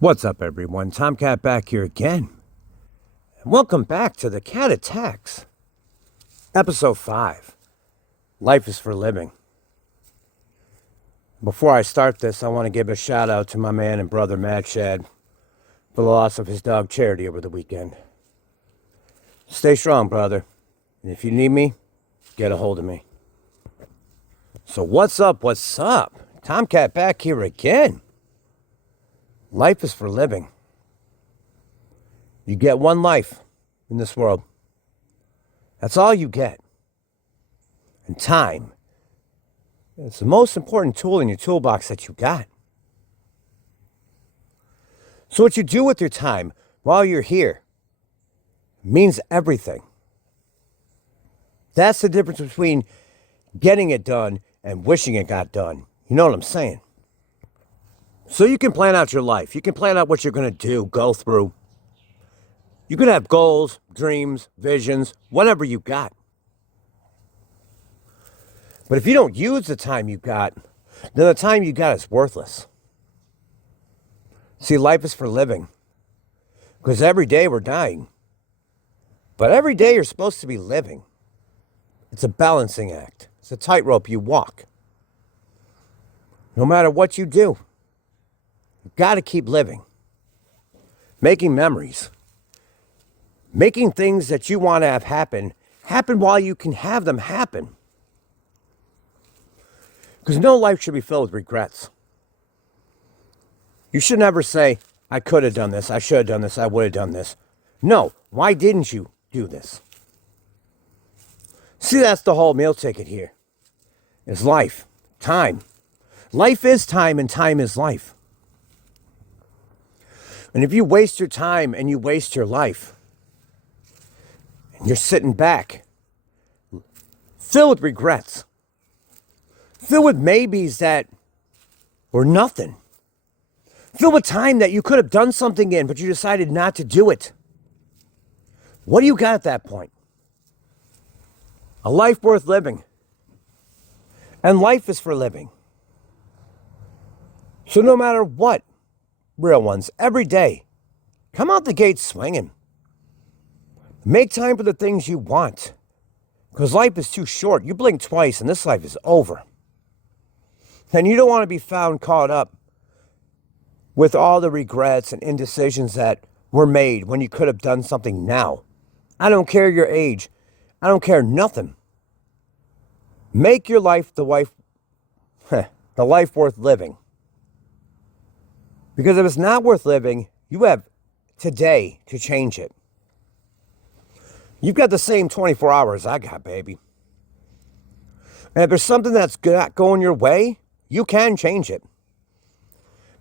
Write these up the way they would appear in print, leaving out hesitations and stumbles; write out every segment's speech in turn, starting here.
What's up, everyone? Tomcat back here again. And welcome back to the Cat Attacks, Episode 5. Life is for living. Before I start this, I want to give a shout out to my man and brother Mad Shad for the loss of his dog Charity over the weekend. Stay strong, brother. And if you need me, get a hold of me. So what's up? What's up? Tomcat back here again. Life is for living. You get one life in this world. That's all you get. And time, it's the most important tool in your toolbox that you got. So what you do with your time while you're here means everything. That's the difference between getting it done and wishing it got done. You know what I'm saying? So you can plan out your life. You can plan out what you're going to do, go through. You can have goals, dreams, visions, whatever you got. But if you don't use the time you got, then the time you got is worthless. See, life is for living. Because every day we're dying. But every day you're supposed to be living. It's a balancing act. It's a tightrope you walk. No matter what you do. You've got to keep living, making memories, making things that you want to have happen while you can have them happen. Because no life should be filled with regrets. You should never say, I could have done this, I should have done this, I would have done this. No, why didn't you do this? See, that's the whole meal ticket here. Is life, time. Life is time and time is life. And if you waste your time and you waste your life, and you're sitting back, filled with regrets, filled with maybes that were nothing, filled with time that you could have done something in, but you decided not to do it. What do you got at that point? A life worth living. And life is for living. So no matter what, real ones, every day, come out the gate swinging. Make time for the things you want. Because life is too short. You blink twice and this life is over. And you don't want to be found caught up with all the regrets and indecisions that were made when you could have done something now. I don't care your age. I don't care nothing. Make your life the life worth living. Because if it's not worth living, you have today to change it. You've got the same 24 hours I got, baby. And if there's something that's not going your way, you can change it.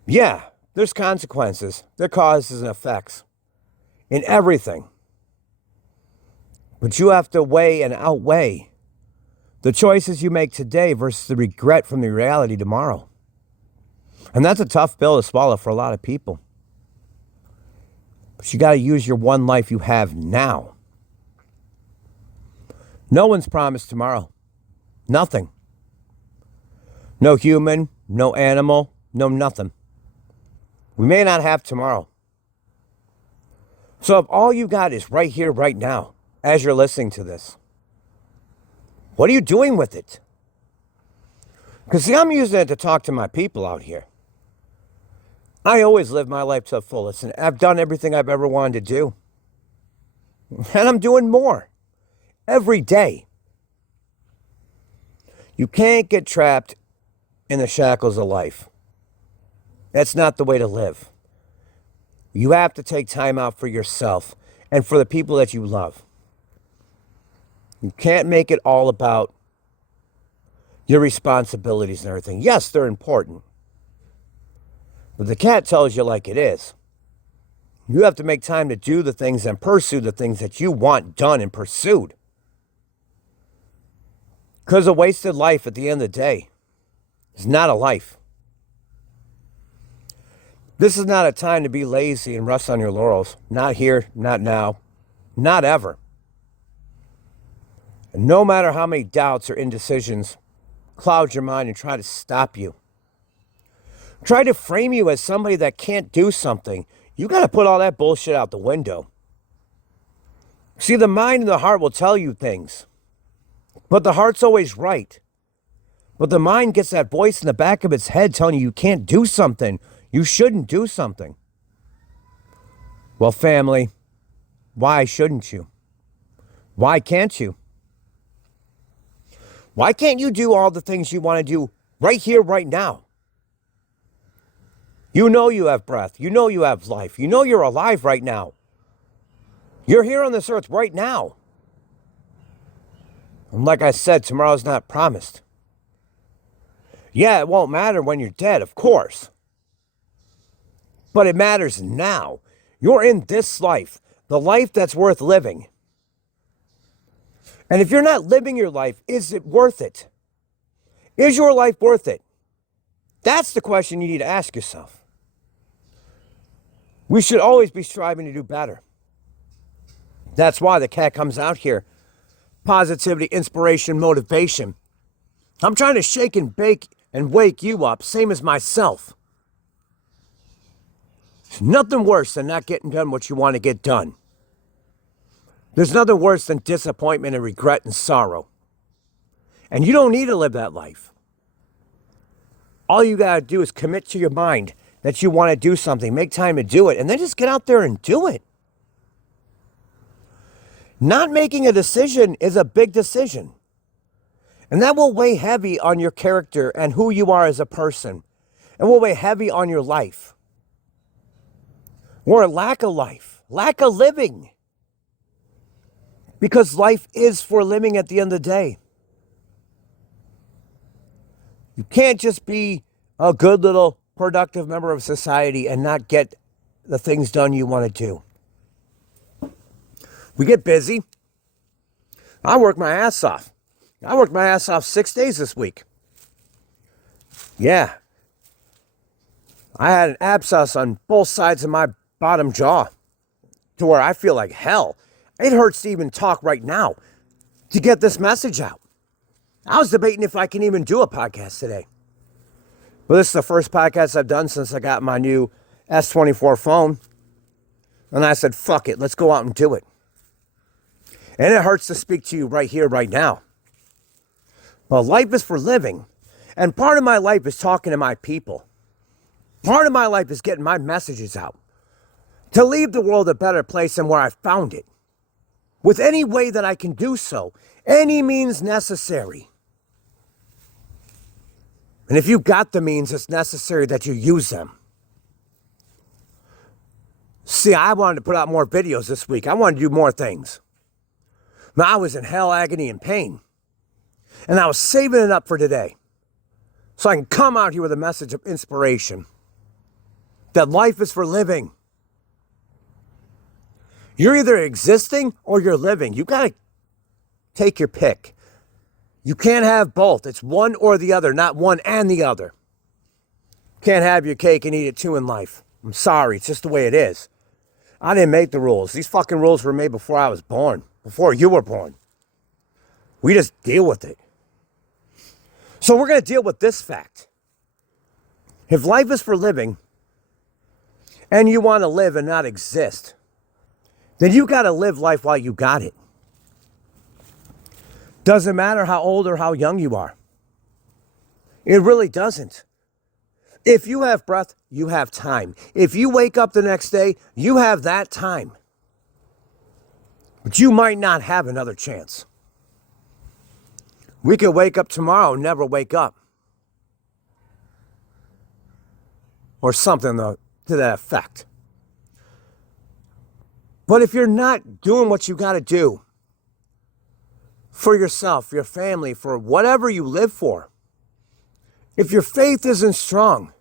Yeah, there's consequences. There are causes and effects in everything. But you have to weigh and outweigh the choices you make today versus the regret from the reality tomorrow. And that's a tough pill to swallow for a lot of people. But you got to use your one life you have now. No one's promised tomorrow. Nothing. No human, no animal, no nothing. We may not have tomorrow. So if all you got is right here, right now, as you're listening to this, what are you doing with it? Because see, I'm using it to talk to my people out here. I always live my life to the fullest, and I've done everything I've ever wanted to do. And I'm doing more every day. You can't get trapped in the shackles of life. That's not the way to live. You have to take time out for yourself and for the people that you love. You can't make it all about your responsibilities and everything. Yes, they're important. But the cat tells you like it is. You have to make time to do the things and pursue the things that you want done and pursued. Because a wasted life at the end of the day is not a life. This is not a time to be lazy and rest on your laurels. Not here, not now, not ever. And no matter how many doubts or indecisions cloud your mind and try to stop you, try to frame you as somebody that can't do something, you got to put all that bullshit out the window. See, the mind and the heart will tell you things, but the heart's always right. But the mind gets that voice in the back of its head telling you can't do something. You shouldn't do something. Well, family, why shouldn't you? Why can't you? Why can't you do all the things you want to do right here, right now? You know you have breath. You know you have life. You know you're alive right now. You're here on this earth right now. And like I said, tomorrow's not promised. Yeah, it won't matter when you're dead, of course. But it matters now. You're in this life, the life that's worth living. And if you're not living your life, is it worth it? Is your life worth it? That's the question you need to ask yourself. We should always be striving to do better. That's why the cat comes out here. Positivity, inspiration, motivation. I'm trying to shake and bake and wake you up, same as myself. There's nothing worse than not getting done what you want to get done. There's nothing worse than disappointment and regret and sorrow. And you don't need to live that life. All you got to do is commit to your mind that you want to do something, make time to do it, and then just get out there and do it. Not making a decision is a big decision. And that will weigh heavy on your character and who you are as a person. It will weigh heavy on your life. Or lack of life, lack of living. Because life is for living at the end of the day. You can't just be a good little productive member of society and not get the things done you want to do. We get busy. I work my ass off. I worked my ass off 6 days this week. Yeah. I had an abscess on both sides of my bottom jaw to where I feel like hell. It hurts to even talk right now to get this message out. I was debating if I can even do a podcast today. Well, this is the first podcast I've done since I got my new S24 phone. And I said, fuck it, let's go out and do it. And it hurts to speak to you right here, right now. Well, life is for living. And part of my life is talking to my people. Part of my life is getting my messages out. To leave the world a better place than where I found it. With any way that I can do so. Any means necessary. And if you've got the means, it's necessary that you use them. See, I wanted to put out more videos this week. I wanted to do more things. Now, I was in hell, agony, and pain. And I was saving it up for today. So I can come out here with a message of inspiration. That life is for living. You're either existing or you're living. You got to take your pick. You can't have both. It's one or the other, not one and the other. Can't have your cake and eat it too in life. I'm sorry, it's just the way it is. I didn't make the rules. These fucking rules were made before I was born. Before you were born. We just deal with it. So we're going to deal with this fact. If life is for living, and you want to live and not exist, then you got to live life while you got it. Doesn't matter how old or how young you are. It really doesn't. If you have breath, you have time. If you wake up the next day, you have that time. But you might not have another chance. We could wake up tomorrow and never wake up. Or something to that effect. But if you're not doing what you got to do for yourself, your family, for whatever you live for, if your faith isn't strong,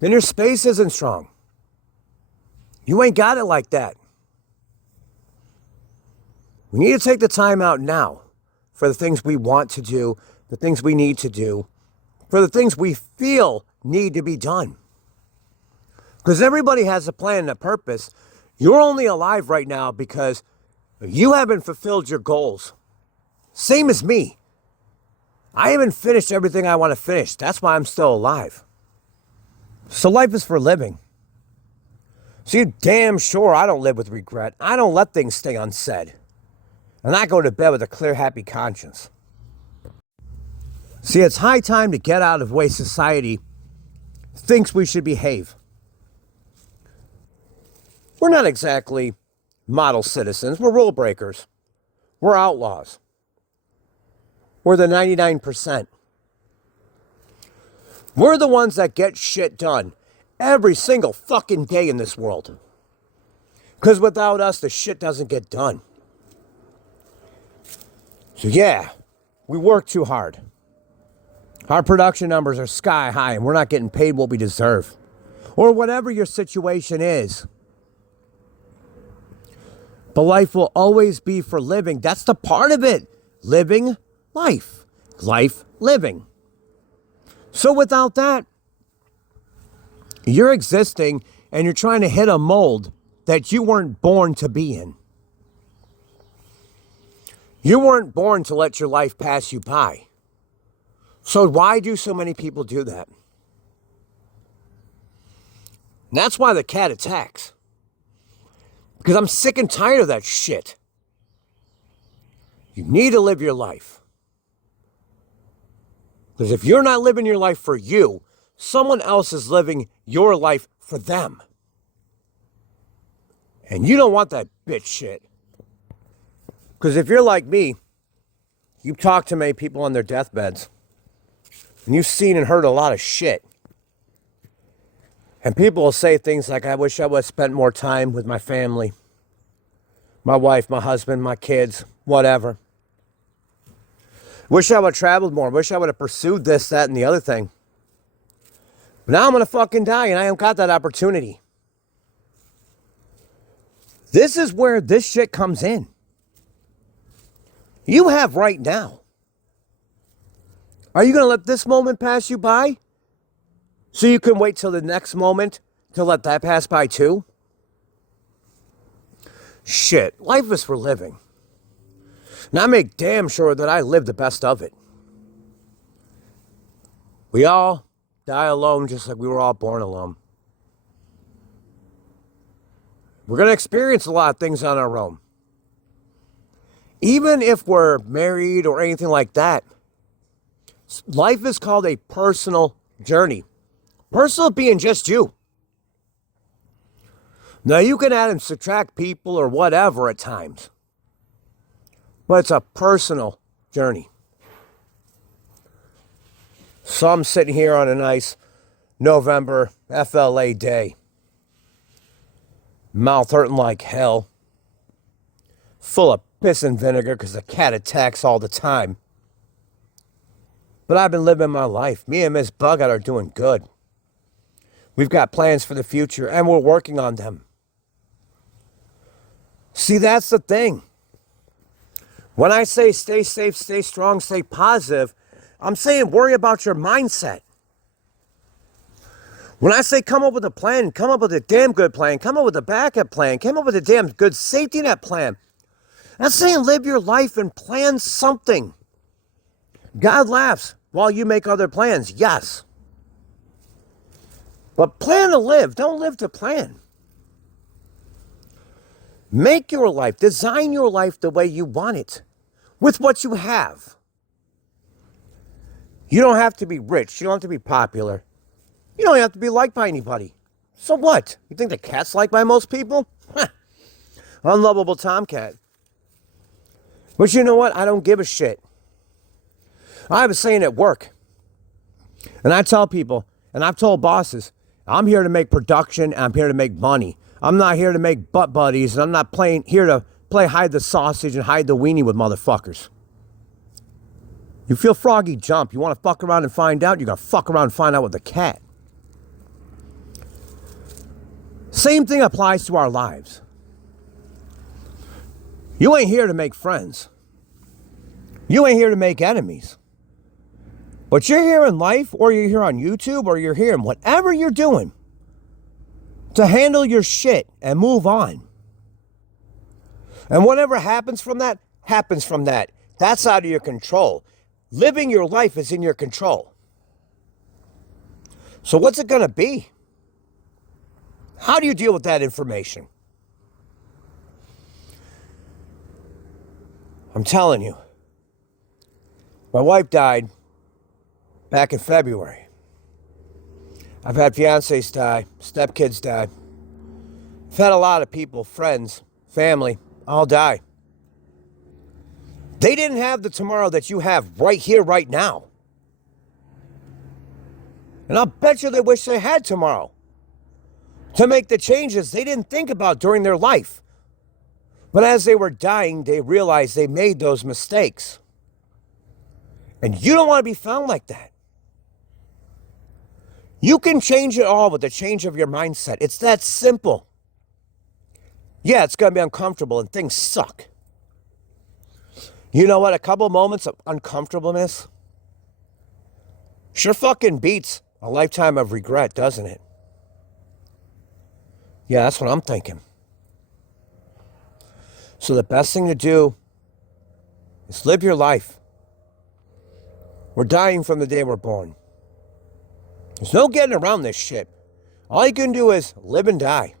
then your space isn't strong. You ain't got it like that. We need to take the time out now for the things we want to do, the things we need to do, for the things we feel need to be done. Because everybody has a plan and a purpose. You're only alive right now because you haven't fulfilled your goals. Same as me. I haven't finished everything I want to finish. That's why I'm still alive. So life is for living. So you damn sure I don't live with regret. I don't let things stay unsaid. And I go to bed with a clear, happy conscience. See, it's high time to get out of the way society thinks we should behave. We're not exactly model citizens. We're rule breakers. We're outlaws. We're the 99%. We're the ones that get shit done every single fucking day in this world. Because without us, the shit doesn't get done. So yeah, we work too hard. Our production numbers are sky high and we're not getting paid what we deserve. Or whatever your situation is. But life will always be for living. That's the part of it. Living life. Life living. So without that, you're existing and you're trying to hit a mold that you weren't born to be in. You weren't born to let your life pass you by. So why do so many people do that? And that's why the cat attacks. Because I'm sick and tired of that shit. You need to live your life. Because if you're not living your life for you, someone else is living your life for them. And you don't want that bitch shit. Because if you're like me, you've talked to many people on their deathbeds. And you've seen and heard a lot of shit. And people will say things like, I wish I would have spent more time with my family. My wife, my husband, my kids, whatever. Wish I would have traveled more. Wish I would have pursued this, that, and the other thing. But now I'm going to fucking die and I haven't got that opportunity. This is where this shit comes in. You have right now. Are you going to let this moment pass you by? So you can wait till the next moment to let that pass by too? Shit, life is for living. And I make damn sure that I live the best of it. We all die alone just like we were all born alone. We're going to experience a lot of things on our own. Even if we're married or anything like that, life is called a personal journey. Personal being just you. Now you can add and subtract people or whatever at times. But it's a personal journey. So I'm sitting here on a nice November FLA day. Mouth hurting like hell. Full of piss and vinegar because the cat attacks all the time. But I've been living my life. Me and Miss Buggout are doing good. We've got plans for the future and we're working on them. See, that's the thing. When I say stay safe, stay strong, stay positive, I'm saying worry about your mindset. When I say come up with a plan, come up with a damn good plan, come up with a backup plan, come up with a damn good safety net plan. I'm saying live your life and plan something. God laughs while you make other plans, yes. But plan to live, don't live to plan. Make your life, design your life the way you want it, with what you have. You don't have to be rich, you don't have to be popular. You don't have to be liked by anybody. So what? You think the cat's liked by most people? Unlovable tomcat. But you know what? I don't give a shit. I have a saying at work. And I tell people, and I've told bosses, I'm here to make production and I'm here to make money. I'm not here to make butt buddies and I'm not here to play hide the sausage and hide the weenie with motherfuckers. You feel froggy jump. You want to fuck around and find out? You're going to fuck around and find out with the cat. Same thing applies to our lives. You ain't here to make friends. You ain't here to make enemies. But you're here in life, or you're here on YouTube, or you're here in whatever you're doing to handle your shit and move on. And whatever happens from that, happens from that. That's out of your control. living your life is in your control. So what's it going to be? How do you deal with that information? I'm telling you, my wife died back in February. I've had fiancés die, stepkids die. I've had a lot of people, friends, family, all die. They didn't have the tomorrow that you have right here, right now. And I'll bet you they wish they had tomorrow to make the changes they didn't think about during their life. But as they were dying, they realized they made those mistakes. And you don't want to be found like that. You can change it all with the change of your mindset. It's that simple. Yeah, it's going to be uncomfortable and things suck. You know what? A couple moments of uncomfortableness sure fucking beats a lifetime of regret, doesn't it? Yeah, that's what I'm thinking. So the best thing to do is live your life. We're dying from the day we're born. There's no getting around this shit. All you can do is live and die.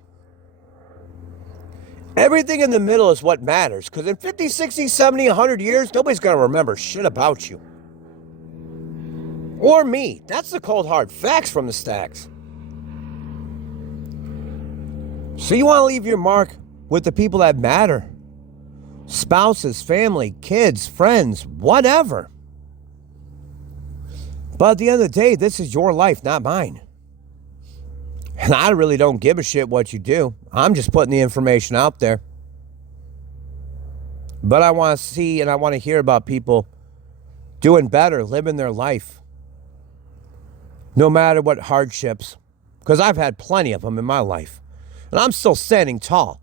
Everything in the middle is what matters, because in 50, 60, 70, 100 years, nobody's going to remember shit about you. Or me. That's the cold hard facts from the stacks. So you want to leave your mark with the people that matter. Spouses, family, kids, friends, whatever. But at the end of the day, this is your life, not mine. And I really don't give a shit what you do. I'm just putting the information out there. But I want to see and I want to hear about people doing better, living their life. No matter what hardships. Because I've had plenty of them in my life. And I'm still standing tall.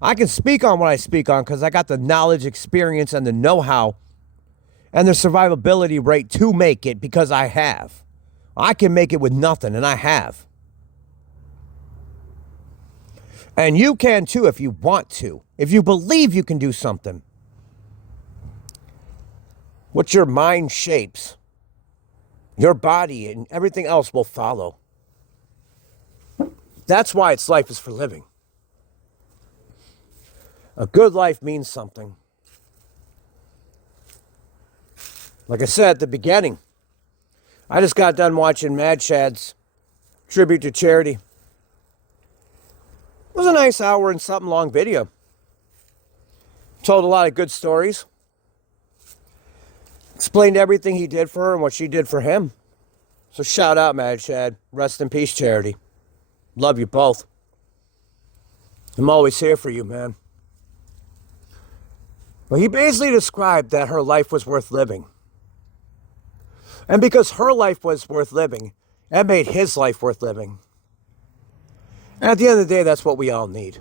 I can speak on what I speak on because I got the knowledge, experience, and the know-how and the survivability rate to make it because I have. I can make it with nothing, and I have. And you can too if you want to. If you believe you can do something. What your mind shapes, your body and everything else will follow. That's why it's life is for living. A good life means something. Like I said at the beginning, I just got done watching Mad Shad's tribute to charity. It was a nice hour and something long video. Told a lot of good stories. Explained everything he did for her and what she did for him. So shout out, Mad Shad. Rest in peace, Charity. Love you both. I'm always here for you, man. But he basically described that her life was worth living. And because her life was worth living, it made his life worth living. And at the end of the day, that's what we all need.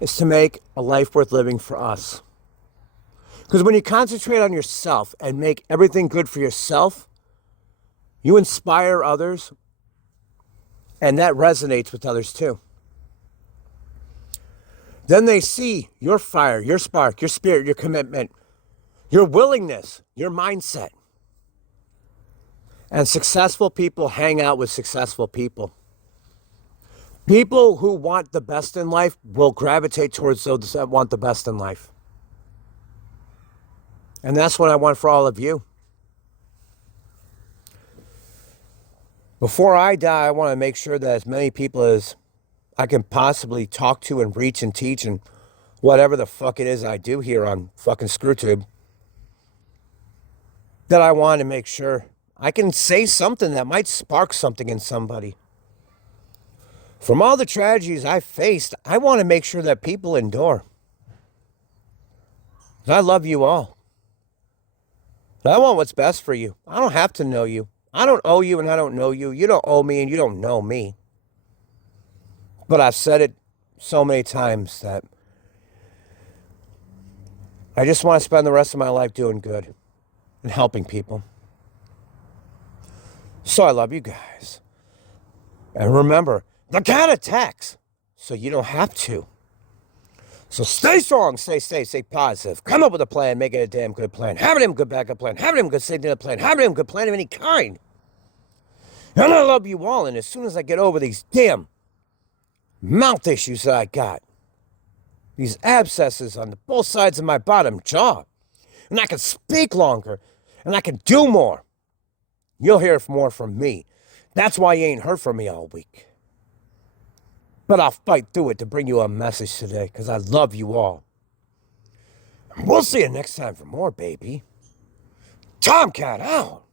Is to make a life worth living for us. Because when you concentrate on yourself and make everything good for yourself, you inspire others, and that resonates with others too. Then they see your fire, your spark, your spirit, your commitment, your willingness, your mindset. And successful people hang out with successful people. People who want the best in life will gravitate towards those that want the best in life. And that's what I want for all of you. Before I die, I want to make sure that as many people as I can possibly talk to and reach and teach and whatever the fuck it is I do here on fucking ScrewTube, that I want to make sure I can say something that might spark something in somebody. From all the tragedies I've faced, I want to make sure that people endure. I love you all. I want what's best for you. I don't have to know you. I don't owe you and I don't know you. You don't owe me and you don't know me. But I've said it so many times that I just want to spend the rest of my life doing good and helping people. So I love you guys. And remember, the cat attacks, so you don't have to. So stay strong, stay positive. Come up with a plan, make it a damn good plan. Have a damn good backup plan. Have a damn good safety net plan. Have a damn good plan of any kind. And I love you all, and as soon as I get over these damn mouth issues that I got, these abscesses on both sides of my bottom jaw, and I can speak longer, and I can do more, you'll hear more from me. That's why you ain't heard from me all week. But I'll fight through it to bring you a message today, because I love you all. We'll see you next time for more, baby. Tomcat out!